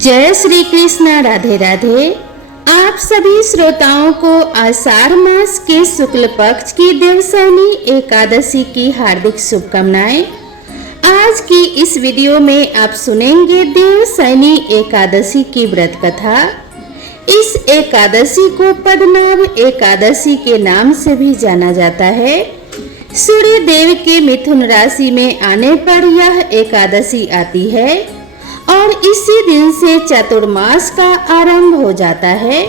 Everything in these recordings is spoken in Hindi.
जय श्री कृष्ण। राधे राधे। आप सभी श्रोताओं को आषाढ़ मास के शुक्ल पक्ष की देवशयनी एकादशी की हार्दिक शुभकामनाएं। आज की इस वीडियो में आप सुनेंगे देवशयनी एकादशी की व्रत कथा। इस एकादशी को पद्मनाभ एकादशी के नाम से भी जाना जाता है। सूर्य देव के मिथुन राशि में आने पर यह एकादशी आती है और इसी दिन से चातुर्मास का आरंभ हो जाता है।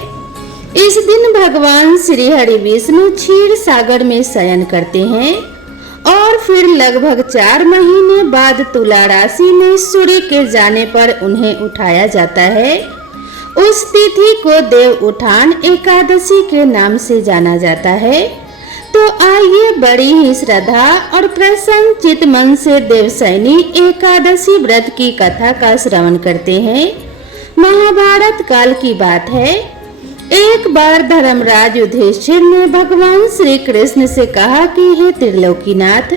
इस दिन भगवान श्री हरि विष्णु क्षीर सागर में शयन करते हैं और फिर लगभग 4 महीने बाद तुला राशि में सूर्य के जाने पर उन्हें उठाया जाता है। उस तिथि को देव उठान एकादशी के नाम से जाना जाता है। तो आइए बड़ी ही श्रद्धा और प्रसन्न चित मन से देवशयनी एकादशी व्रत की कथा का श्रवण करते हैं। महाभारत काल की बात है। एक बार धर्मराज युधिष्ठिर ने भगवान श्री कृष्ण से कहा कि हे त्रिलोकीनाथ,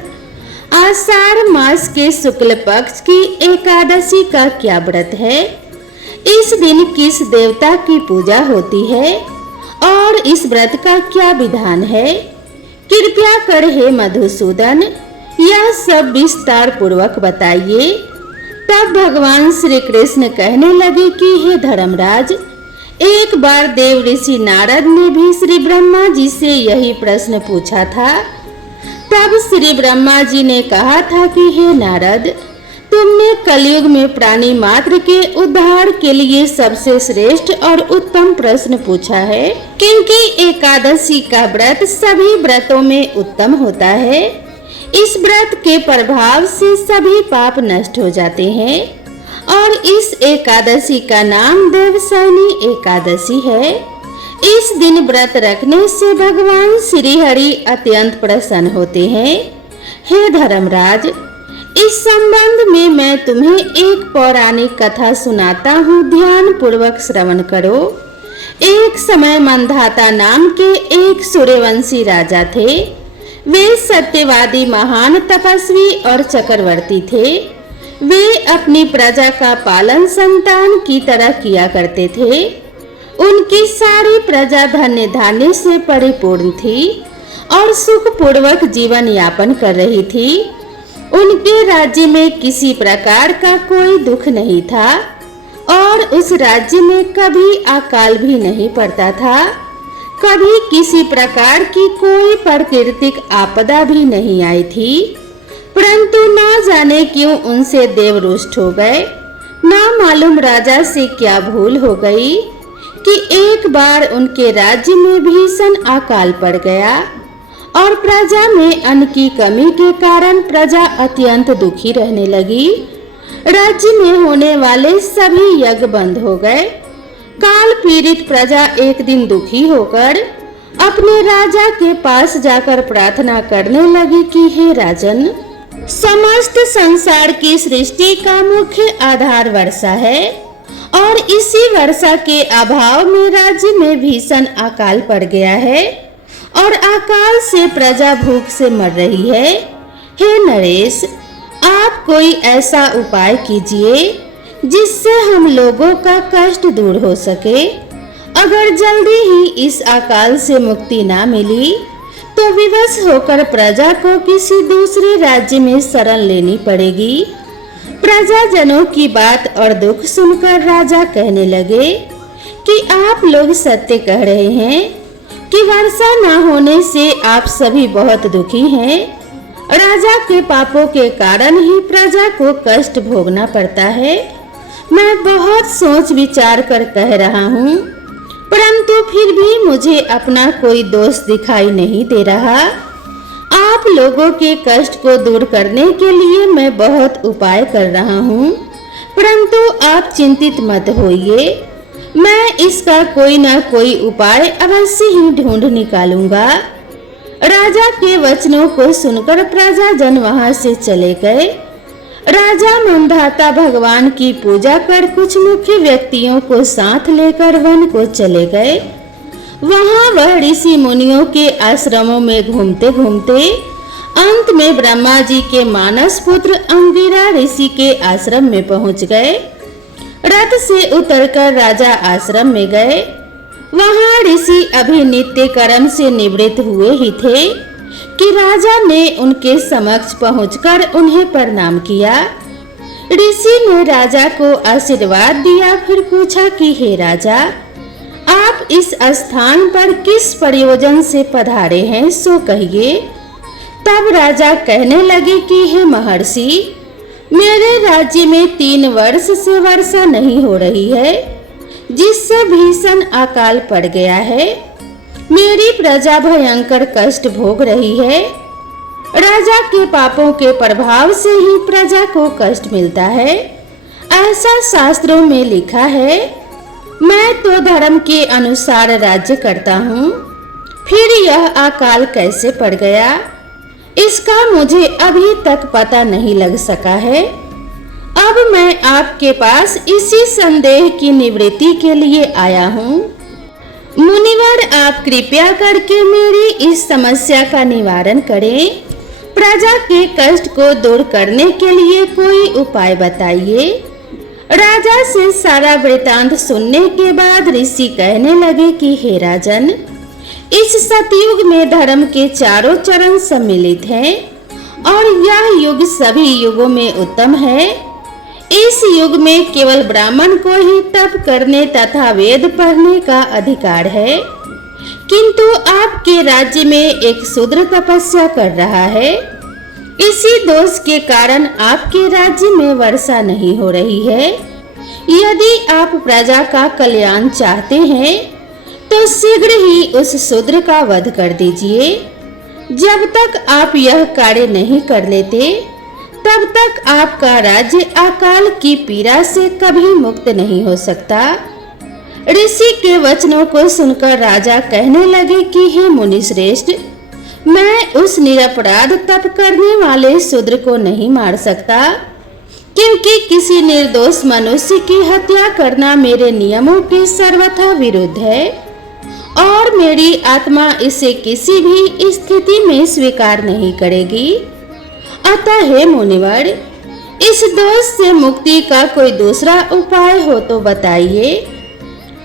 आषाढ़ मास के शुक्ल पक्ष की एकादशी का क्या व्रत है? इस दिन किस देवता की पूजा होती है और इस व्रत का क्या विधान है? कृपया कर हे मधुसूदन यह सब विस्तार पूर्वक बताइए। तब भगवान श्री कृष्ण कहने लगे कि हे धर्मराज, एक बार देव ऋषि नारद ने भी श्री ब्रह्मा जी से यही प्रश्न पूछा था। तब श्री ब्रह्मा जी ने कहा था कि हे नारद, तुमने कलयुग में प्राणी मात्र के उद्धार के लिए सबसे श्रेष्ठ और उत्तम प्रश्न पूछा है, क्योंकि एकादशी का व्रत सभी व्रतों में उत्तम होता है। इस व्रत के प्रभाव से सभी पाप नष्ट हो जाते हैं और इस एकादशी का नाम देवशयनी एकादशी है। इस दिन व्रत रखने से भगवान श्री हरि अत्यंत प्रसन्न होते हैं। हे धर्मराज, इस संबंध में मैं तुम्हें एक पौराणिक कथा सुनाता हूँ, ध्यान पूर्वक श्रवण करो। एक समय मंधाता नाम के एक सूर्यवंशी राजा थे। वे सत्यवादी महान तपस्वी और चक्रवर्ती थे। वे अपनी प्रजा का पालन संतान की तरह किया करते थे। उनकी सारी प्रजा धन्य धान्य से परिपूर्ण थी और सुखपूर्वक जीवन यापन कर रही थी। उनके राज्य में किसी प्रकार का कोई दुख नहीं था और उस राज्य में कभी अकाल भी नहीं पड़ता था। कभी किसी प्रकार की कोई प्राकृतिक आपदा भी नहीं आई थी। परंतु न जाने क्यों उनसे देव रुष्ट हो गए। ना मालूम राजा से क्या भूल हो गई कि एक बार उनके राज्य में भीषण अकाल पड़ गया और प्रजा में अन्न की कमी के कारण प्रजा अत्यंत दुखी रहने लगी। राज्य में होने वाले सभी यज्ञ बंद हो गए। काल पीड़ित प्रजा एक दिन दुखी होकर अपने राजा के पास जाकर प्रार्थना करने लगी कि हे राजन, समस्त संसार की सृष्टि का मुख्य आधार वर्षा है और इसी वर्षा के अभाव में राज्य में भीषण अकाल पड़ गया है और अकाल से प्रजा भूख से मर रही है। हे नरेश, आप कोई ऐसा उपाय कीजिए जिससे हम लोगों का कष्ट दूर हो सके। अगर जल्दी ही इस अकाल से मुक्ति ना मिली तो विवश होकर प्रजा को किसी दूसरे राज्य में शरण लेनी पड़ेगी। प्रजाजनों की बात और दुख सुनकर राजा कहने लगे कि आप लोग सत्य कह रहे हैं कि वर्षा न होने से आप सभी बहुत दुखी हैं। राजा के पापों के कारण ही प्रजा को कष्ट भोगना पड़ता है। मैं बहुत सोच विचार कर कह रहा हूँ, परंतु फिर भी मुझे अपना कोई दोष दिखाई नहीं दे रहा। आप लोगों के कष्ट को दूर करने के लिए मैं बहुत उपाय कर रहा हूँ, परंतु आप चिंतित मत होइए। मैं इसका कोई ना कोई उपाय अवश्य ही ढूंढ निकालूंगा। राजा के वचनों को सुनकर प्रजाजन वहां से चले गए। राजा मंधाता भगवान की पूजा कर कुछ मुख्य व्यक्तियों को साथ लेकर वन को चले गए। वहां वह ऋषि मुनियों के आश्रमों में घूमते घूमते अंत में ब्रह्मा जी के मानस पुत्र अंगिरा ऋषि के आश्रम में पहुंच गए। रथ से उतरकर राजा आश्रम में गए। वहां ऋषि अभी नित्य कर्म से निवृत्त हुए ही थे कि राजा ने उनके समक्ष पहुंचकर उन्हें प्रणाम किया। ऋषि ने राजा को आशीर्वाद दिया, फिर पूछा कि हे राजा, आप इस स्थान पर किस प्रयोजन से पधारे हैं, सो कहिए। तब राजा कहने लगे कि हे महर्षि, मेरे राज्य में 3 वर्ष से वर्षा नहीं हो रही है, जिससे भीषण अकाल पड़ गया है। मेरी प्रजा भयंकर कष्ट भोग रही है। राजा के पापों के प्रभाव से ही प्रजा को कष्ट मिलता है, ऐसा शास्त्रों में लिखा है। मैं तो धर्म के अनुसार राज्य करता हूँ, फिर यह अकाल कैसे पड़ गया, इसका मुझे अभी तक पता नहीं लग सका है। अब मैं आपके पास इसी संदेह की निवृत्ति के लिए आया हूँ। मुनिवर, आप कृपया करके मेरी इस समस्या का निवारण करें। प्रजा के कष्ट को दूर करने के लिए कोई उपाय बताइए। राजा से सारा वृतांत सुनने के बाद ऋषि कहने लगे कि हे राजन, इस सतयुग में धर्म के चारों चरण सम्मिलित हैं और यह युग सभी युगों में उत्तम है। इस युग में केवल ब्राह्मण को ही तप करने तथा वेद पढ़ने का अधिकार है, किंतु आपके राज्य में एक शूद्र तपस्या कर रहा है। इसी दोष के कारण आपके राज्य में वर्षा नहीं हो रही है। यदि आप प्रजा का कल्याण चाहते हैं तो शीघ्र ही उस शूद्र का वध कर दीजिए। जब तक आप यह कार्य नहीं कर लेते तब तक आपका राज्य अकाल की पीड़ा से कभी मुक्त नहीं हो सकता। ऋषि के वचनों को सुनकर राजा कहने लगे कि हे मुनि श्रेष्ठ, मैं उस निरपराध तप करने वाले शूद्र को नहीं मार सकता, क्योंकि किसी निर्दोष मनुष्य की हत्या करना मेरे नियमों के सर्वथा विरुद्ध है और मेरी आत्मा इसे किसी भी स्थिति में स्वीकार नहीं करेगी। अतः हे मुनिवर, इस दोष से मुक्ति का कोई दूसरा उपाय हो तो बताइए।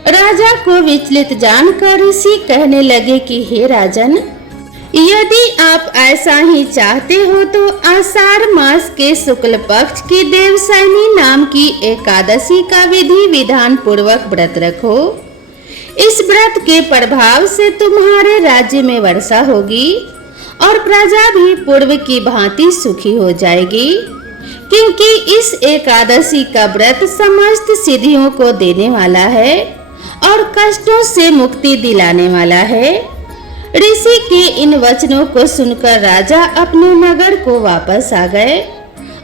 राजा को विचलित जानकर ऋषि कहने लगे कि हे राजन, यदि आप ऐसा ही चाहते हो तो आषाढ़ मास के शुक्ल पक्ष की देवशयनी नाम की एकादशी का विधि विधान पूर्वक व्रत रखो। इस व्रत के प्रभाव से तुम्हारे राज्य में वर्षा होगी और प्रजा भी पूर्व की भांति सुखी हो जाएगी, क्योंकि इस एकादशी का व्रत समस्त सिद्धियों को देने वाला है और कष्टों से मुक्ति दिलाने वाला है। ऋषि के इन वचनों को सुनकर राजा अपने नगर को वापस आ गए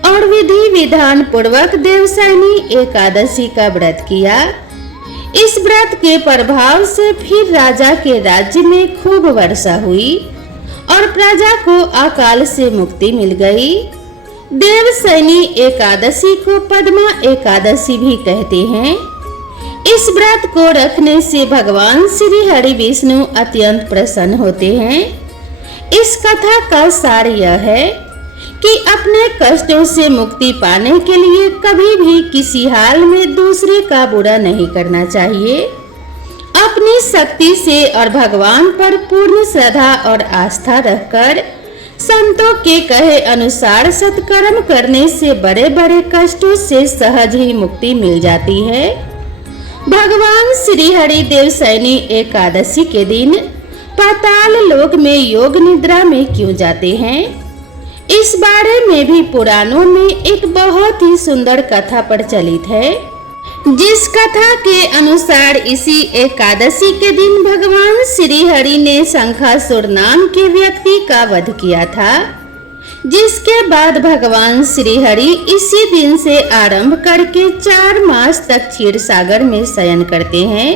और विधि विधान पूर्वक देवशयनी एकादशी का व्रत किया। इस व्रत के प्रभाव से फिर राजा के राज्य में खूब वर्षा हुई और प्रजा को अकाल से मुक्ति मिल गई। देवशयनी एकादशी को पद्मा एकादशी भी कहते हैं। इस व्रत को रखने से भगवान श्री हरि विष्णु अत्यंत प्रसन्न होते हैं। इस कथा का सार यह है कि अपने कष्टों से मुक्ति पाने के लिए कभी भी किसी हाल में दूसरे का बुरा नहीं करना चाहिए। अपनी शक्ति से और भगवान पर पूर्ण श्रद्धा और आस्था रखकर संतों के कहे अनुसार सत्कर्म करने से बड़े बड़े कष्टों से सहज ही मुक्ति मिल जाती है। भगवान श्री हरि देवशयनी एकादशी के दिन पाताल लोक में योग निद्रा में क्यों जाते हैं, इस बारे में भी पुराणों में एक बहुत ही सुंदर कथा प्रचलित है। जिस कथा के अनुसार इसी एकादशी के दिन भगवान श्री हरि ने शंखासुर नाम के व्यक्ति का वध किया था, जिसके बाद भगवान श्री हरि इसी दिन से आरंभ करके 4 मास तक क्षीर सागर में शयन करते हैं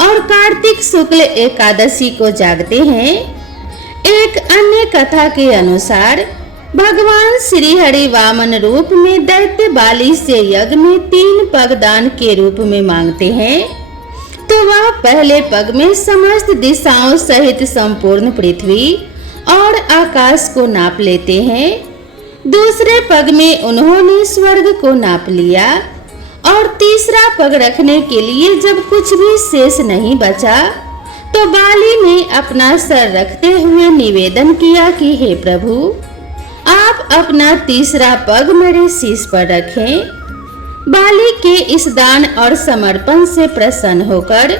और कार्तिक शुक्ल एकादशी को जागते हैं। एक अन्य कथा के अनुसार भगवान श्री हरि वामन रूप में दैत्य बाली से यज्ञ में 3 पग दान के रूप में मांगते हैं, तो वह पहले पग में समस्त दिशाओं सहित संपूर्ण पृथ्वी और आकाश को नाप लेते हैं। दूसरे पग में उन्होंने स्वर्ग को नाप लिया और तीसरा पग रखने के लिए जब कुछ भी शेष नहीं बचा तो बाली ने अपना सर रखते हुए निवेदन किया कि हे प्रभु, आप अपना तीसरा पग मेरे शीश पर रखें। बाली के इस दान और समर्पण से प्रसन्न होकर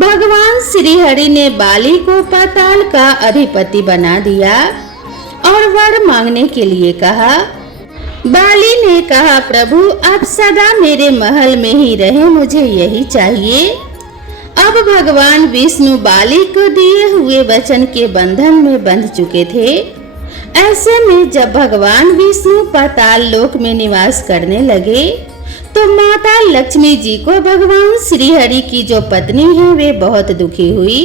भगवान श्री हरि ने बाली को पाताल का अधिपति बना दिया और वर मांगने के लिए कहा। बाली ने कहा, प्रभु आप सदा मेरे महल में ही रहे, मुझे यही चाहिए। अब भगवान विष्णु बाली को दिए हुए वचन के बंधन में बंध चुके थे। ऐसे में जब भगवान विष्णु पाताल लोक में निवास करने लगे तो माता लक्ष्मी जी को भगवान श्री हरि की जो पत्नी है वे बहुत दुखी हुई।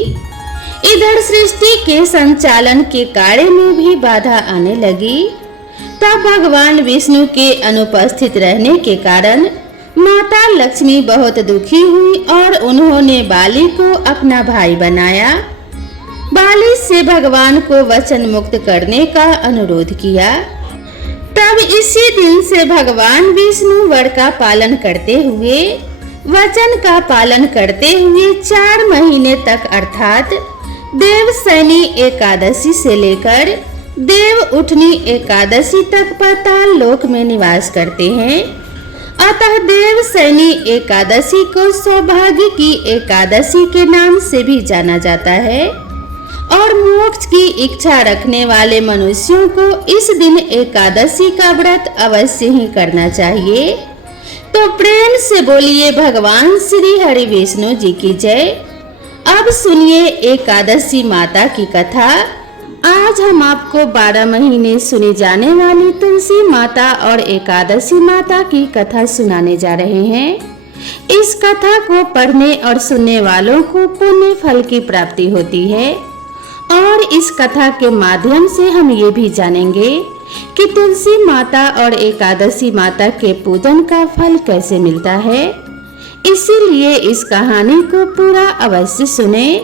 इधर सृष्टि के संचालन के कार्य में भी बाधा आने लगी। तब भगवान विष्णु के अनुपस्थित रहने के कारण माता लक्ष्मी बहुत दुखी हुई और उन्होंने बाली को अपना भाई बनाया। बाली से भगवान को वचन मुक्त करने का अनुरोध किया। तब इसी दिन से भगवान विष्णु वर का पालन करते हुए, वचन का पालन करते हुए 4 महीने तक अर्थात देवशयनी एकादशी से लेकर देव उठनी एकादशी तक पाताल लोक में निवास करते हैं। अतः देवशयनी एकादशी को सौभाग्य की एकादशी के नाम से भी जाना जाता है और मोक्ष की इच्छा रखने वाले मनुष्यों को इस दिन एकादशी का व्रत अवश्य ही करना चाहिए। तो प्रेम से बोलिए भगवान श्री हरि विष्णु जी की जय। अब सुनिए एकादशी माता की कथा। आज हम आपको 12 महीने सुनी जाने वाली तुलसी माता और एकादशी माता की कथा सुनाने जा रहे हैं। इस कथा को पढ़ने और सुनने वालों को पुण्य फल की प्राप्ति होती है और इस कथा के माध्यम से हम ये भी जानेंगे कि तुलसी माता और एकादशी माता के पूजन का फल कैसे मिलता है। इसीलिए इस कहानी को पूरा अवश्य सुने,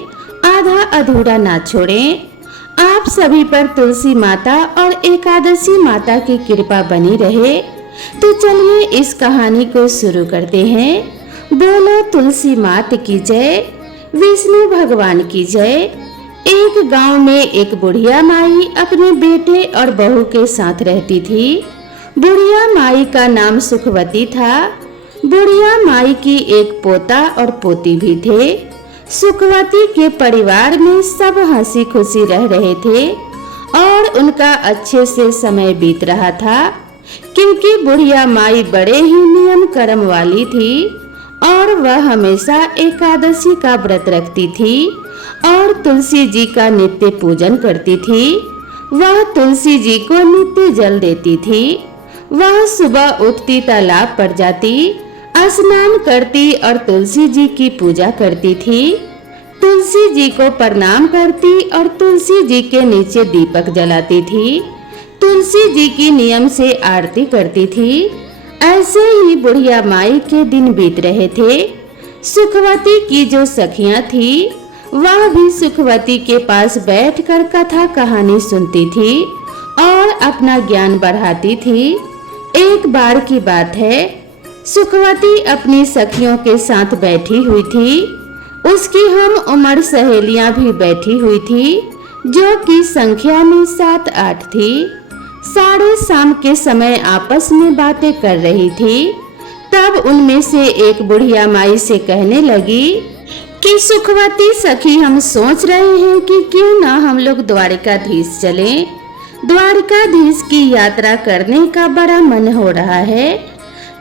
आधा अधूरा ना छोड़ें। आप सभी पर तुलसी माता और एकादशी माता की कृपा बनी रहे। तो चलिए इस कहानी को शुरू करते हैं। बोलो तुलसी माता की जय, विष्णु भगवान की जय। एक गांव में एक बुढ़िया माई अपने बेटे और बहू के साथ रहती थी। बुढ़िया माई का नाम सुखवती था। बुढ़िया माई की एक पोता और पोती भी थे। सुखवती के परिवार में सब हंसी खुशी रह रहे थे और उनका अच्छे से समय बीत रहा था, क्योंकि बुढ़िया माई बड़े ही नियम कर्म वाली थी और वह हमेशा एकादशी का व्रत रखती थी और तुलसी जी का नित्य पूजन करती थी। वह तुलसी जी को नित्य जल देती थी। वह सुबह उठती तालाब पर जाती, स्नान करती और तुलसी जी की पूजा करती थी। तुलसी जी को प्रणाम करती और तुलसी जी के नीचे दीपक जलाती थी। तुलसी जी की नियम से आरती करती थी। ऐसे ही बुढ़िया माई के दिन बीत रहे थे। सुखवती की जो सखियां थी वह भी सुखवती के पास बैठकर कथा कहानी सुनती थी और अपना ज्ञान बढ़ाती थी। एक बार की बात है, सुखवती अपनी सखियों के साथ बैठी हुई थी। उसकी हम उम्र सहेलियां भी बैठी हुई थी, जो कि संख्या में 7-8 थी। साढ़े शाम के समय आपस में बातें कर रही थी। तब उनमें से एक बुढ़िया माई से कहने लगी कि सुखवती सखी, हम सोच रहे हैं कि क्यों ना हम लोग द्वारिकाधीश चलें। द्वारिकाधीश की यात्रा करने का बड़ा मन हो रहा है।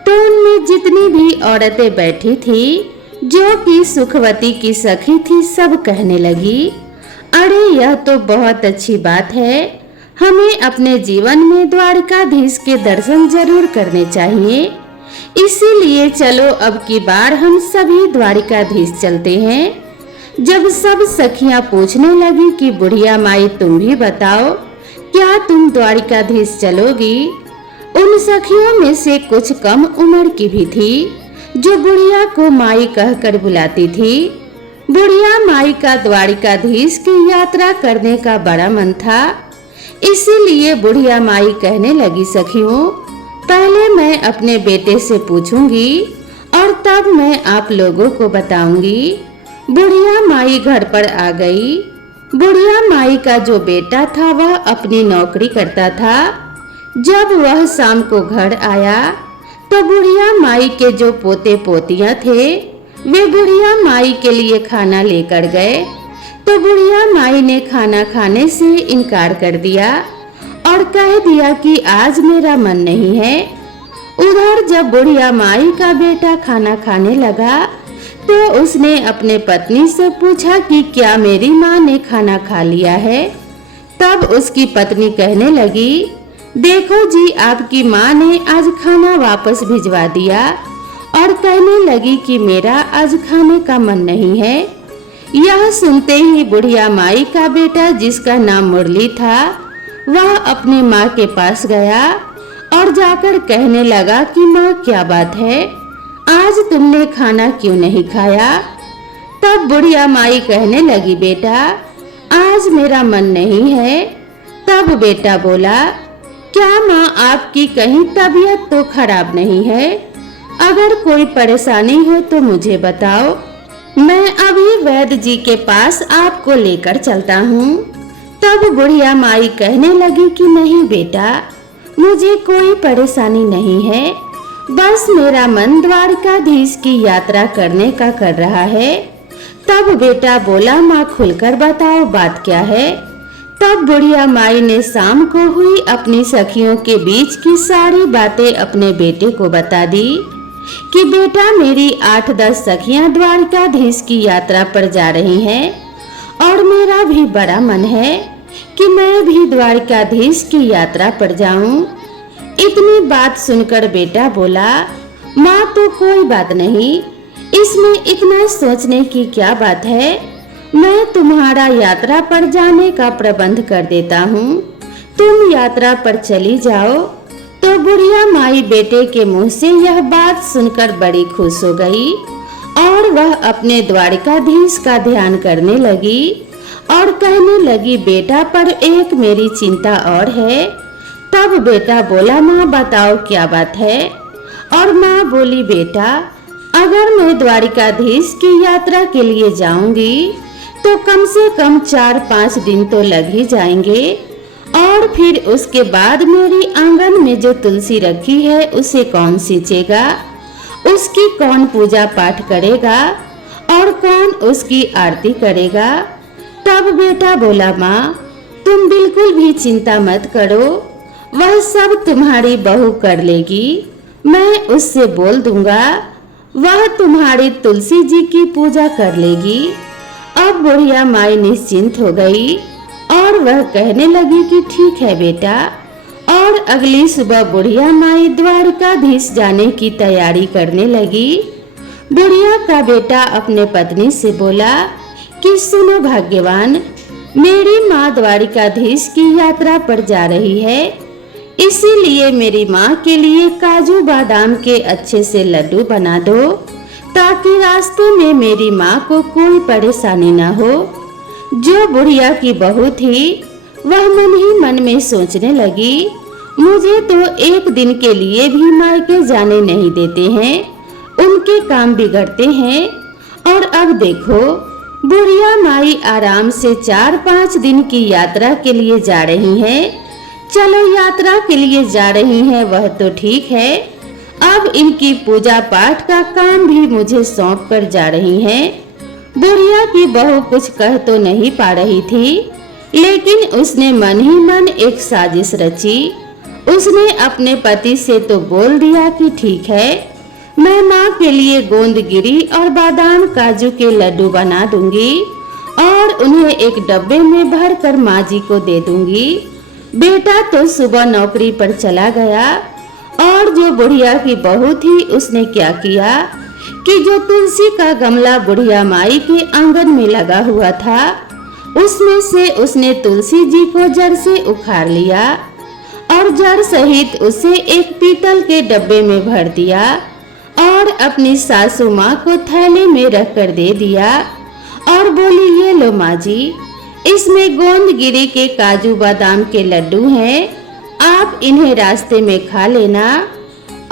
तो उनमें जितनी भी औरतें बैठी थी, जो कि सुखवती की सखी थी, सब कहने लगी, अरे यह तो बहुत अच्छी बात है, हमें अपने जीवन में द्वारिकाधीश के दर्शन जरूर करने चाहिए। इसीलिए चलो अब की बार हम सभी द्वारिकाधीश चलते हैं। जब सब सखियां पूछने लगी कि बुढ़िया माई तुम भी बताओ, क्या तुम द्वारिकाधीश चलोगी? उन सखियों में से कुछ कम उम्र की भी थी, जो बुढ़िया को माई कहकर बुलाती थी। बुढ़िया माई का द्वारिकाधीश की यात्रा करने का बड़ा मन था। इसीलिए बुढ़िया माई कहने लगी, सखियों, पहले मैं अपने बेटे से पूछूंगी और तब मैं आप लोगों को बताऊंगी। बुढ़िया माई घर पर आ गई। बुढ़िया माई का जो बेटा था वह अपनी नौकरी करता था। जब वह शाम को घर आया तो बुढ़िया माई के जो पोते पोतियां थे वे बुढ़िया माई के लिए खाना लेकर गए। तो बुढ़िया माई ने खाना खाने से इनकार कर दिया और कह दिया कि आज मेरा मन नहीं है। उधर जब बुढ़िया माई का बेटा खाना खाने लगा तो उसने अपने पत्नी से पूछा कि क्या मेरी माँ ने खाना खा लिया है। तब उसकी पत्नी कहने लगी, देखो जी, आपकी माँ ने आज खाना वापस भिजवा दिया और कहने लगी कि मेरा आज खाने का मन नहीं है। यह सुनते ही बुढ़िया माई का बेटा, जिसका नाम मुरली था, वह अपनी माँ के पास गया और जाकर कहने लगा कि माँ, क्या बात है, आज तुमने खाना क्यों नहीं खाया। तब बुढ़िया माई कहने लगी, बेटा आज मेरा मन नहीं है। तब बेटा बोला, क्या माँ आपकी कहीं तबीयत तो खराब नहीं है? अगर कोई परेशानी हो तो मुझे बताओ, मैं अभी वैद्य जी के पास आपको लेकर चलता हूँ। तब बुढ़िया माई कहने लगी कि नहीं बेटा, मुझे कोई परेशानी नहीं है, बस मेरा मन द्वारकाधीश की यात्रा करने का कर रहा है। तब बेटा बोला, माँ खुलकर बताओ बात क्या है। तब बुढ़िया माई ने शाम को हुई अपनी सखियों के बीच की सारी बातें अपने बेटे को बता दी कि बेटा, मेरी 8-10 सखियां द्वारकाधीश की यात्रा पर जा रही हैं और मेरा भी बड़ा मन है कि मैं भी द्वारकाधीश की यात्रा पर जाऊं। इतनी बात सुनकर बेटा बोला, माँ तो कोई बात नहीं, इसमें इतना सोचने की क्या बात है, मैं तुम्हारा यात्रा पर जाने का प्रबंध कर देता हूँ, तुम यात्रा पर चली जाओ। तो बुढ़िया माई बेटे के मुंह से यह बात सुनकर बड़ी खुश हो गई और वह अपने द्वारकाधीश का ध्यान करने लगी और कहने लगी, बेटा पर एक मेरी चिंता और है। तब बेटा बोला, माँ बताओ क्या बात है। और माँ बोली, बेटा अगर मैं द्वारकाधीश की यात्रा के लिए जाऊंगी तो कम से कम 4-5 दिन तो लग ही जाएंगे और फिर उसके बाद मेरी आंगन में जो तुलसी रखी है उसे कौन सींचेगा, उसकी कौन पूजा पाठ करेगा और कौन उसकी आरती करेगा। तब बेटा बोला, माँ तुम बिल्कुल भी चिंता मत करो, वह सब तुम्हारी बहू कर लेगी, मैं उससे बोल दूंगा, वह तुम्हारी तुलसी जी की पूजा कर लेगी। अब बुढ़िया माई निश्चिंत हो गई और वह कहने लगी कि ठीक है बेटा। और अगली सुबह बुढ़िया माई द्वारकाधीश जाने की तैयारी करने लगी। बुढ़िया का बेटा अपने पत्नी से बोला कि सुनो भाग्यवान, मेरी माँ द्वारकाधीश की यात्रा पर जा रही है, इसीलिए मेरी माँ के लिए काजू बादाम के अच्छे से लड्डू बना दो ताकि रास्ते में मेरी माँ को कोई परेशानी न हो। जो बुढ़िया की बहू थी वह मन ही मन में सोचने लगी, मुझे तो एक दिन के लिए भी मायके जाने नहीं देते हैं, उनके काम बिगड़ते हैं। और अब देखो बुढ़िया माई आराम से 4-5 दिन की यात्रा के लिए जा रही हैं। चलो यात्रा के लिए जा रही हैं वह तो ठीक है, अब इनकी पूजा पाठ का काम भी मुझे सौंप कर जा रही हैं। बुढ़िया की बहू कुछ कह तो नहीं पा रही थी, लेकिन उसने मन ही मन एक साजिश रची। उसने अपने पति से तो बोल दिया कि ठीक है, मैं माँ के लिए गोंदगिरी और बादाम काजू के लड्डू बना दूंगी और उन्हें एक डब्बे में भर कर माँ जी को दे दूंगी। बेटा तो सुबह नौकरी पर चला गया और जो बुढ़िया की बहू थी उसने क्या किया कि जो तुलसी का गमला बुढ़िया माई के आंगन में लगा हुआ था उसमें से उसने तुलसी जी को जड़ से उखाड़ लिया और जड़ सहित उसे एक पीतल के डब्बे में भर दिया और अपनी सासू माँ को थैले में रख कर दे दिया और बोली, ये लो माँ जी, इसमें गोंदगिरी के काजू बादाम के लड्डू हैं, आप इन्हें रास्ते में खा लेना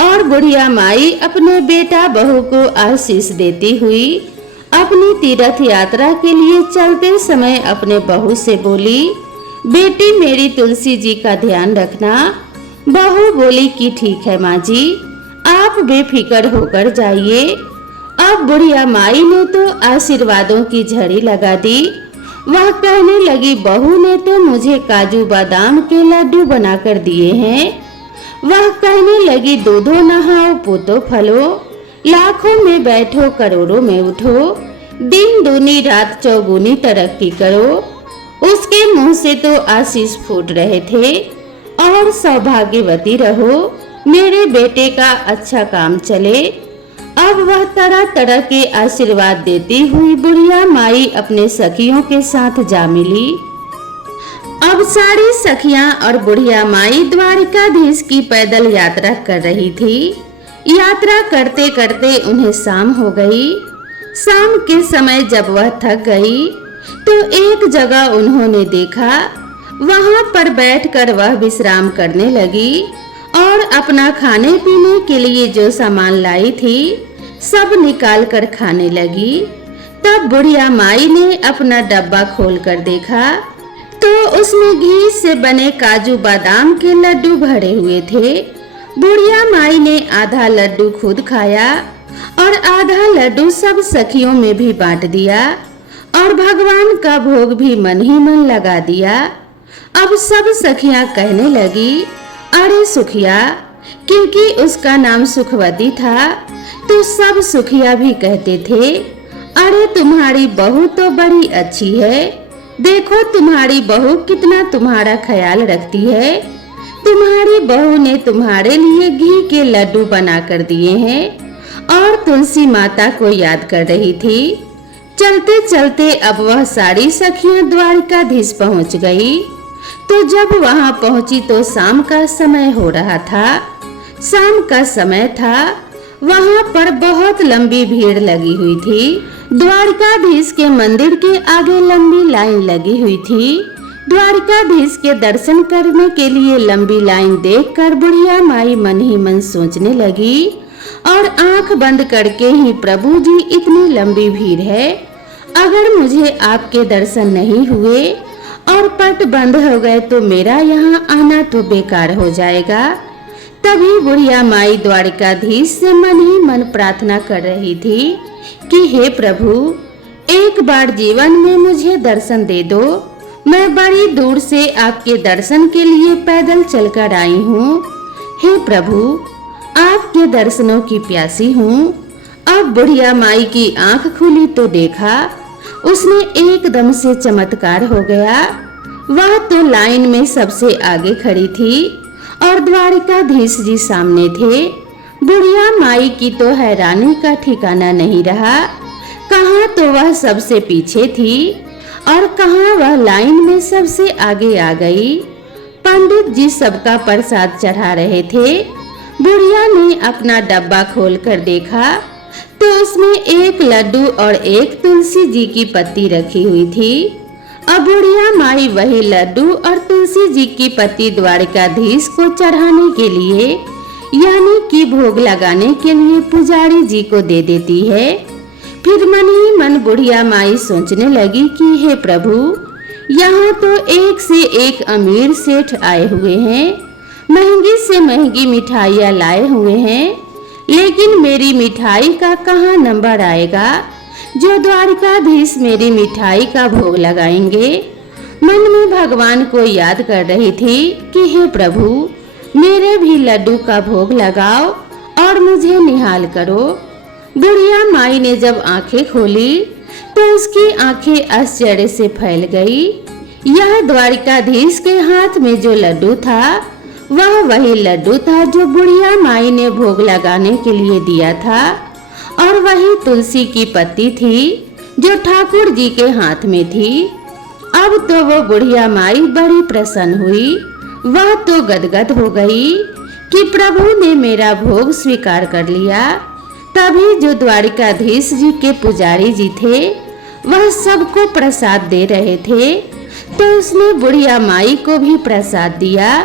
और बुढ़िया माई अपने बेटा बहू को आशीष देती हुई अपनी तीर्थ यात्रा के लिए चलते समय अपने बहू से बोली, बेटी मेरी तुलसी जी का ध्यान रखना। बहू बोली कि ठीक है माँ जी, आप बेफिक्र होकर जाइए। अब बुढ़िया माई ने तो आशीर्वादों की झड़ी लगा दी। वह कहने लगी, बहू ने तो मुझे काजू बादाम के लड्डू बनाकर दिए हैं। वह कहने लगी, दूधो नहाओ पोतो फलो, लाखों में बैठो करोड़ों में उठो, दिन दूनी रात चौगुनी तरक्की करो। उसके मुंह से तो आशीष फूट रहे थे, और सौभाग्यवती रहो, मेरे बेटे का अच्छा काम चले। अब वह तरह तरह के आशीर्वाद देती हुई बुढ़िया माई अपने सखियों के साथ जा मिली। अब सारी सखियां और बुढ़िया माई द्वारिकाधीश की पैदल यात्रा कर रही थी। यात्रा करते करते उन्हें शाम हो गई। शाम के समय जब वह थक गई तो एक जगह उन्होंने देखा, वहां पर बैठकर वह विश्राम करने लगी और अपना खाने पीने के लिए जो सामान लाई थी सब निकाल कर खाने लगी। तब बुढ़िया माई ने अपना डब्बा खोलकर देखा तो उसमें घी से बने काजू बादाम के लड्डू भरे हुए थे। बुढ़िया माई ने आधा लड्डू खुद खाया और आधा लड्डू सब सखियों में भी बांट दिया और भगवान का भोग भी मन ही मन लगा दिया। अब सब सखियां कहने लगी, अरे सुखिया, क्योंकि उसका नाम सुखवती था तो सब सुखिया भी कहते थे, अरे तुम्हारी बहू तो बड़ी अच्छी है, देखो तुम्हारी बहू कितना तुम्हारा ख्याल रखती है। तुम्हारी बहू ने तुम्हारे लिए घी के लड्डू बना कर दिए हैं और तुलसी माता को याद कर रही थी। चलते चलते अब वह सारी सखियां द्वारिकाधीश पहुंच गई। तो जब वहां पहुंची तो शाम का समय हो रहा था। शाम का समय था, वहां पर बहुत लंबी भीड़ लगी हुई थी। द्वारिकाधीश के मंदिर के आगे लंबी लाइन लगी हुई थी। द्वारिकाधीश के दर्शन करने के लिए लंबी लाइन देखकर बुढ़िया माई मन ही मन सोचने लगी और आंख बंद करके ही, प्रभु जी इतनी लंबी भीड़ है, अगर मुझे आपके दर्शन नहीं हुए और पट बंद हो गए तो मेरा यहाँ आना तो बेकार हो जाएगा। तभी बुढ़िया माई द्वारिकाधीश से मन ही मन प्रार्थना कर रही थी कि हे प्रभु, एक बार जीवन में मुझे दर्शन दे दो। मैं बड़ी दूर से आपके दर्शन के लिए पैदल चलकर आई हूँ। हे प्रभु, आपके दर्शनों की प्यासी हूँ। अब बुढ़िया माई की आंख खुली तो देखा उसने एकदम से चमत्कार हो गया। वह तो लाइन में सबसे आगे खड़ी थी और द्वारिकाधीश जी सामने थे। बुढ़िया माई की तो हैरानी का ठिकाना नहीं रहा। कहाँ तो वह सबसे पीछे थी और कहाँ वह लाइन में सबसे आगे आ गई। पंडित जी सबका प्रसाद चढ़ा रहे थे। बुढ़िया ने अपना डब्बा खोलकर देखा तो उसमें एक लड्डू और एक तुलसी जी की पत्ती रखी हुई थी। अब बुढ़िया माई वही लड्डू और तुलसी जी की पत्ती द्वारिकाधीश को चढ़ाने के लिए, यानी कि भोग लगाने के लिए पुजारी जी को दे देती है। फिर मन ही मन बुढ़िया माई सोचने लगी कि हे प्रभु, यहाँ तो एक से एक अमीर सेठ आए हुए हैं, महंगी से महंगी मिठाइयाँ लाए हुए हैं, लेकिन मेरी मिठाई का कहाँ नंबर आएगा जो द्वारिकाधीश मेरी मिठाई का भोग लगाएंगे। मन में भगवान को याद कर रही थी कि हे प्रभु, मेरे भी लड्डू का भोग लगाओ और मुझे निहाल करो। बुढ़िया माई ने जब आंखें खोली तो उसकी आंखें आश्चर्य से फैल गई। यह द्वारिकाधीश के हाथ में जो लड्डू था वह वही लड्डू था जो बुढ़िया माई ने भोग लगाने के लिए दिया था, और वही तुलसी की पत्ती थी जो ठाकुर जी के हाथ में थी। अब तो वो बुढ़िया माई बड़ी प्रसन्न हुई। वह तो गदगद हो गई कि प्रभु ने मेरा भोग स्वीकार कर लिया। तभी जो द्वारिकाधीश जी के पुजारी जी थे वह सबको प्रसाद दे रहे थे, तो उसने बुढ़िया माई को भी प्रसाद दिया।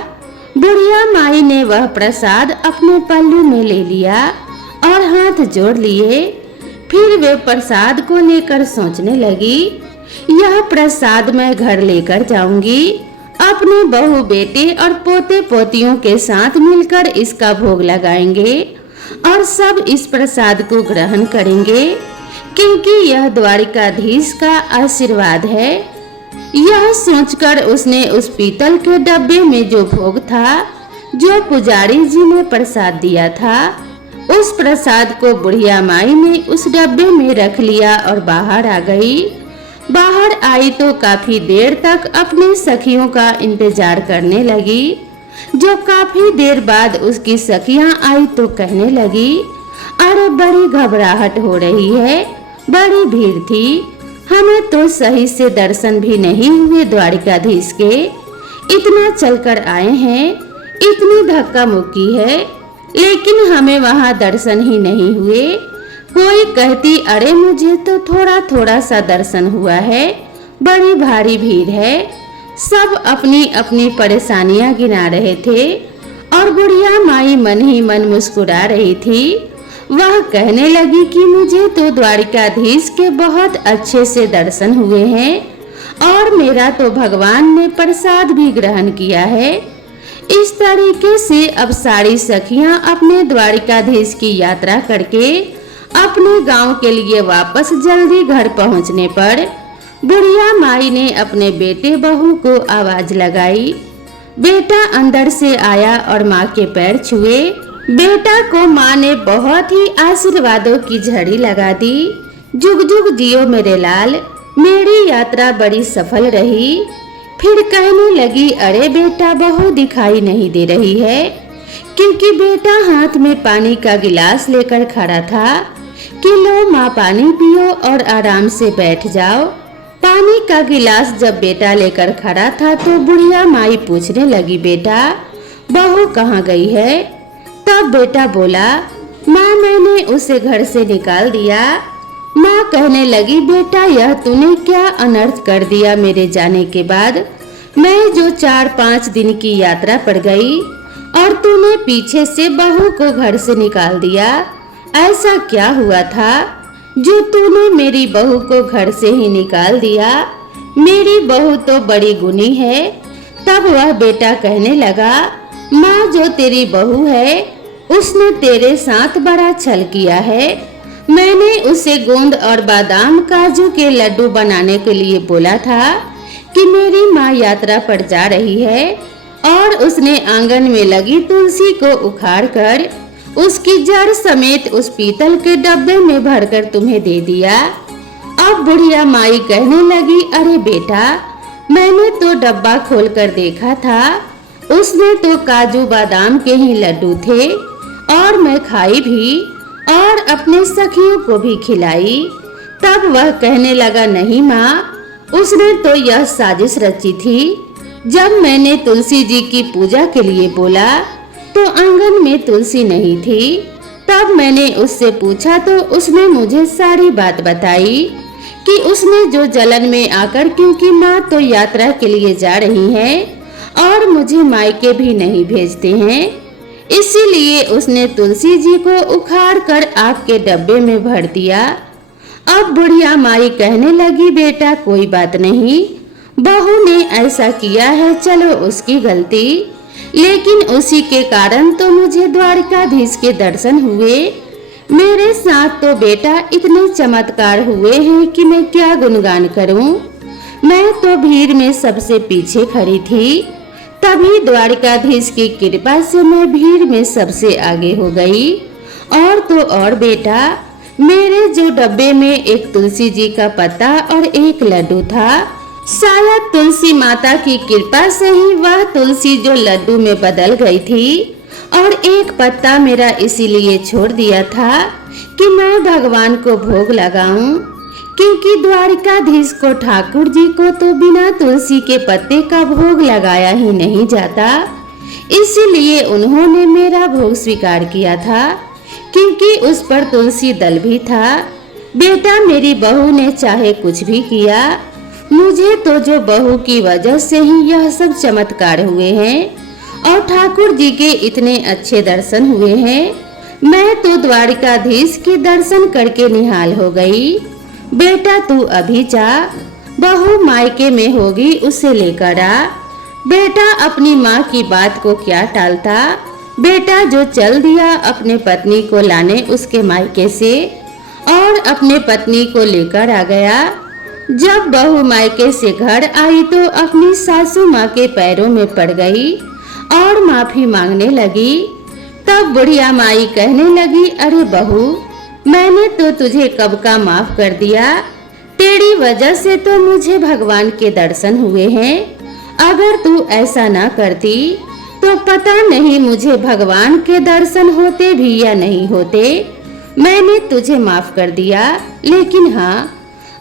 बुढ़िया माई ने वह प्रसाद अपने पल्लू में ले लिया और हाथ जोड़ लिए। फिर वे प्रसाद को लेकर सोचने लगी, यह प्रसाद मैं घर लेकर जाऊंगी, अपने बहू बेटे और पोते पोतियों के साथ मिलकर इसका भोग लगाएंगे और सब इस प्रसाद को ग्रहण करेंगे, क्योंकि यह द्वारिकाधीश का आशीर्वाद है। यह सोचकर उसने उस पीतल के डब्बे में जो भोग था, जो पुजारी जी ने प्रसाद दिया था, उस प्रसाद को बुढ़िया माई ने उस डब्बे में रख लिया और बाहर आ गई। बाहर आई तो काफी देर तक अपनी सखियों का इंतजार करने लगी। जो काफी देर बाद उसकी सखियां आई तो कहने लगी, अरे बड़ी घबराहट हो रही है, बड़ी भीड़ थी, हमें तो सही से दर्शन भी नहीं हुए द्वारिकाधीश के, इतना चलकर आए हैं, इतनी धक्का मुक्की है, लेकिन हमें वहां दर्शन ही नहीं हुए। कोई कहती, अरे मुझे तो थोड़ा थोड़ा सा दर्शन हुआ है, बड़ी भारी भीड़ है। सब अपनी अपनी परेशानियां गिना रहे थे और बुढ़िया माई मन ही मन मुस्कुरा रही थी। वह कहने लगी कि मुझे तो द्वारिकाधीश के बहुत अच्छे से दर्शन हुए हैं और मेरा तो भगवान ने प्रसाद भी ग्रहण किया है। इस तरीके से अब सारी सखियां अपने द्वारिकाधीश की यात्रा करके अपने गांव के लिए वापस जल्दी घर पहुंचने पर बुढ़िया माई ने अपने बेटे बहू को आवाज लगाई। बेटा अंदर से आया और माँ के पैर छुए। बेटा को माँ ने बहुत ही आशीर्वादों की झड़ी लगा दी। जुग जुग जियो मेरे लाल, मेरी यात्रा बड़ी सफल रही। फिर कहने लगी, अरे बेटा बहू दिखाई नहीं दे रही है, क्योंकि बेटा हाथ में पानी का गिलास लेकर खड़ा था कि लो माँ पानी पियो और आराम से बैठ जाओ। पानी का गिलास जब बेटा लेकर खड़ा था तो बुढ़िया माई पूछने लगी, बेटा बहू कहाँ गई है? तब बेटा बोला, माँ मैंने उसे घर से निकाल दिया। माँ कहने लगी, बेटा यह तूने क्या अनर्थ कर दिया मेरे जाने के बाद। मैं जो 4-5 दिन की यात्रा पर गई और तूने पीछे से बहू को घर से निकाल दिया। ऐसा क्या हुआ था जो तूने मेरी बहू को घर से ही निकाल दिया? मेरी बहू तो बड़ी गुणी है। तब वह बेटा कहने लगा, माँ जो तेरी बहू है उसने तेरे साथ बड़ा छल किया है। मैंने उसे गोंद और बादाम काजू के लड्डू बनाने के लिए बोला था कि मेरी माँ यात्रा पर जा रही है, और उसने आंगन में लगी तुलसी को उखाड़कर उसकी जड़ समेत उस पीतल के डब्बे में भरकर तुम्हें दे दिया। अब बुढ़िया माई कहने लगी, अरे बेटा मैंने तो डब्बा खोलकर देखा था, उसमें तो काजू बादाम के ही लड्डू थे और मैं खाई भी और अपने सखियों को भी खिलाई। तब वह कहने लगा, नहीं माँ, उसने तो यह साजिश रची थी। जब मैंने तुलसी जी की पूजा के लिए बोला तो आंगन में तुलसी नहीं थी। तब मैंने उससे पूछा तो उसने मुझे सारी बात बताई कि उसने जो जलन में आकर, क्योंकि माँ तो यात्रा के लिए जा रही हैं और मुझे मायके भी नहीं भेजते हैं, इसीलिए उसने तुलसी जी को उखाड़ कर आग के डब्बे में भर दिया। अब बुढ़िया माई कहने लगी, बेटा कोई बात नहीं, बहू ने ऐसा किया है, चलो उसकी गलती, लेकिन उसी के कारण तो मुझे द्वारिकाधीश के दर्शन हुए। मेरे साथ तो बेटा इतने चमत्कार हुए हैं कि मैं क्या गुणगान करूं। मैं तो भीड़ में सबसे पीछे खड़ी थी, तभी द्वारिकाधीश की कृपा से मैं भीड़ में सबसे आगे हो गई। और तो और बेटा, मेरे जो डब्बे में एक तुलसी जी का पत्ता और एक लड्डू था, शायद तुलसी माता की कृपा से ही वह तुलसी जो लड्डू में बदल गई थी और एक पत्ता मेरा इसीलिए छोड़ दिया था कि मैं भगवान को भोग लगाऊं, क्योंकि द्वारिकाधीश को ठाकुर जी को तो बिना तुलसी के पत्ते का भोग लगाया ही नहीं जाता। इसीलिए उन्होंने मेरा भोग स्वीकार किया था, क्योंकि उस पर तुलसी दल भी था। बेटा मेरी बहू ने चाहे कुछ भी किया, मुझे तो जो बहू की वजह से ही यह सब चमत्कार हुए हैं, और ठाकुर जी के इतने अच्छे दर्शन हुए हैं, मैं तो द्वारिकाधीश के दर्शन करके निहाल हो गई। बेटा तू अभी जा, बहू मायके में होगी उसे लेकर आ। बेटा अपनी माँ की बात को क्या टालता। बेटा जो चल दिया अपने पत्नी को लाने उसके मायके से और अपने पत्नी को लेकर आ गया। जब बहू मायके से घर आई तो अपनी सासू माँ के पैरों में पड़ गई और माफी मांगने लगी। तब बुढ़िया माई कहने लगी, अरे बहू, मैंने तो तुझे कब का माफ कर दिया। तेरी वजह से तो मुझे भगवान के दर्शन हुए हैं। अगर तू ऐसा ना करती तो पता नहीं मुझे भगवान के दर्शन होते भी या नहीं होते। मैंने तुझे माफ कर दिया, लेकिन हाँ,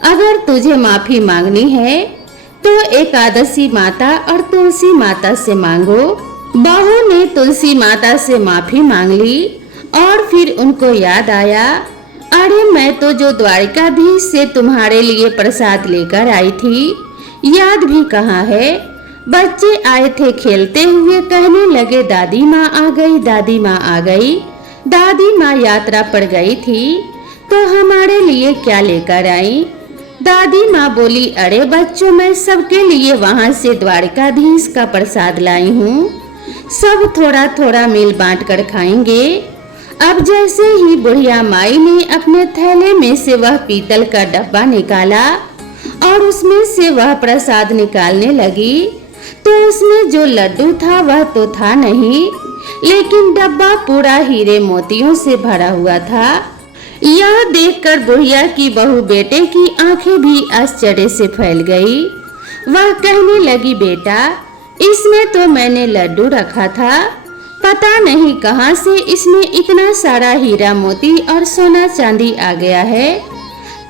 अगर तुझे माफी मांगनी है तो एकादशी माता और तुलसी माता से मांगो। बहू ने तुलसी माता से माफी मांग ली और फिर उनको याद आया, अरे मैं तो जो द्वारिकाधीश से तुम्हारे लिए प्रसाद लेकर आई थी, याद भी कहाँ है। बच्चे आए थे खेलते हुए, कहने लगे दादी माँ आ गई, दादी माँ आ गई। दादी माँ यात्रा पर गई थी तो हमारे लिए क्या लेकर आई। दादी माँ बोली, अरे बच्चों, मैं सबके लिए वहाँ से द्वारिकाधीश का प्रसाद लाई हूँ, सब थोड़ा थोड़ा मिल बांट कर खाएंगे। अब जैसे ही बुढ़िया माई ने अपने थैले में से वह पीतल का डब्बा निकाला और उसमें से वह प्रसाद निकालने लगी तो उसमें जो लड्डू था वह तो था नहीं, लेकिन डब्बा पूरा हीरे मोतियों से भरा हुआ था। यह देखकर बुढ़िया की बहू बेटे की आंखें भी आश्चर्य से फैल गई। वह कहने लगी, बेटा, इसमें तो मैंने लड्डू रखा था, पता नहीं कहां से इसमें इतना सारा हीरा मोती और सोना चांदी आ गया है।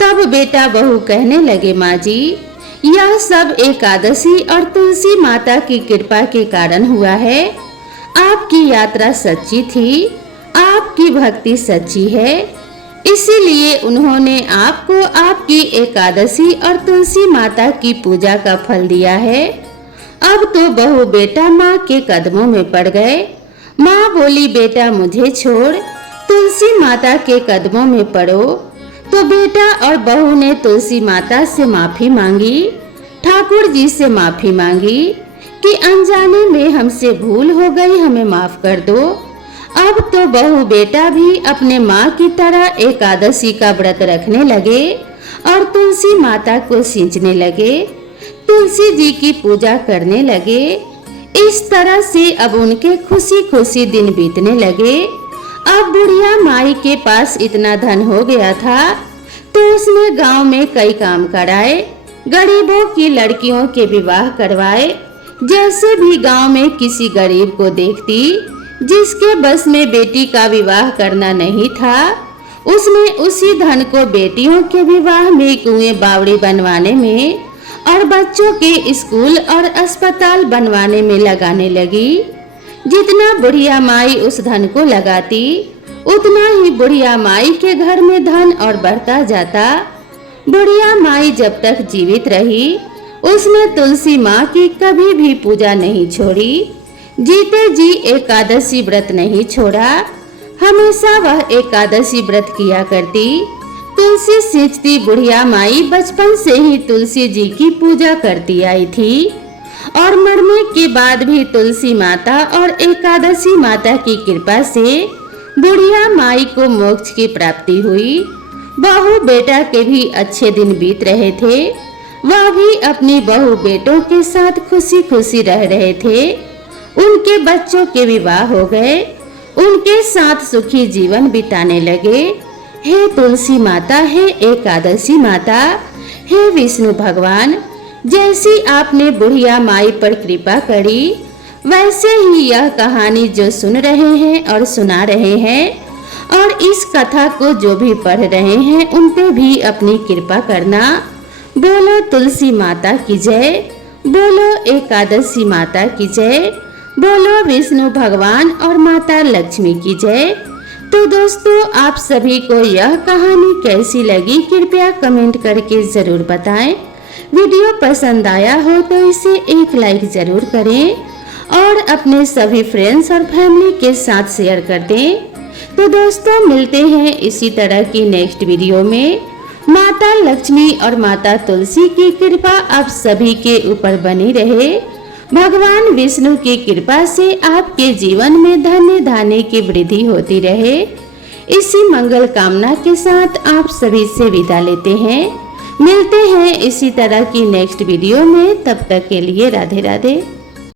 तब बेटा बहू कहने लगे, माँ जी, यह सब एकादशी और तुलसी माता की कृपा के कारण हुआ है। आपकी यात्रा सच्ची थी, आपकी भक्ति सच्ची है, इसीलिए उन्होंने आपको आपकी एकादशी और तुलसी माता की पूजा का फल दिया है। अब तो बहू बेटा माँ के कदमों में पड़ गए। माँ बोली, बेटा मुझे छोड़, तुलसी माता के कदमों में पड़ो। तो बेटा और बहू ने तुलसी माता से माफी मांगी, ठाकुर जी से माफी मांगी कि अनजाने में हमसे भूल हो गई, हमें माफ कर दो। अब तो बहू बेटा भी अपने माँ की तरह एकादशी का व्रत रखने लगे और तुलसी माता को सींचने लगे, तुलसी जी की पूजा करने लगे। इस तरह से अब उनके खुशी खुशी दिन बीतने लगे। अब बुढ़िया माई के पास इतना धन हो गया था तो उसने गांव में कई काम कराए, गरीबों की लड़कियों के विवाह करवाए। जैसे भी गांव में किसी गरीब को देखती जिसके बस में बेटी का विवाह करना नहीं था, उसने उसी धन को बेटियों के विवाह में कुएं बावड़ी बनवाने में और बच्चों के स्कूल और अस्पताल बनवाने में लगाने लगी। जितना बुढ़िया माई उस धन को लगाती उतना ही बुढ़िया माई के घर में धन और बढ़ता जाता। बुढ़िया माई जब तक जीवित रही उसने तुलसी माँ की कभी भी पूजा नहीं छोड़ी, जीते जी एकादशी व्रत नहीं छोड़ा। हमेशा वह एकादशी व्रत किया करती। तुलसी सींचती बुढ़िया माई बचपन से ही तुलसी जी की पूजा करती आई थी और मरने के बाद भी तुलसी माता और एकादशी माता की कृपा से बुढ़िया माई को मोक्ष की प्राप्ति हुई। बहू बेटा के भी अच्छे दिन बीत रहे थे, वह भी अपनी बहू बेटों के साथ खुशी खुशी रह रहे थे। उनके बच्चों के विवाह हो गए, उनके साथ सुखी जीवन बिताने लगे। हे तुलसी माता, हे एकादशी माता, हे विष्णु भगवान, जैसी आपने बुढ़िया माई पर कृपा करी वैसे ही यह कहानी जो सुन रहे हैं और सुना रहे हैं और इस कथा को जो भी पढ़ रहे हैं उन पे भी अपनी कृपा करना। बोलो तुलसी माता की जय, बोलो एकादशी माता की जय, बोलो विष्णु भगवान और माता लक्ष्मी की जय। तो दोस्तों, आप सभी को यह कहानी कैसी लगी कृपया कमेंट करके जरूर बताएं। वीडियो पसंद आया हो तो इसे एक लाइक जरूर करें और अपने सभी फ्रेंड्स और फैमिली के साथ शेयर कर दें। तो दोस्तों मिलते हैं इसी तरह की नेक्स्ट वीडियो में। माता लक्ष्मी और माता तुलसी की कृपा आप सभी के ऊपर बनी रहे। भगवान विष्णु की कृपा से आपके जीवन में धन्य धान्य की वृद्धि होती रहे। इसी मंगल कामना के साथ आप सभी से विदा लेते हैं। मिलते हैं इसी तरह की नेक्स्ट वीडियो में। तब तक के लिए राधे राधे।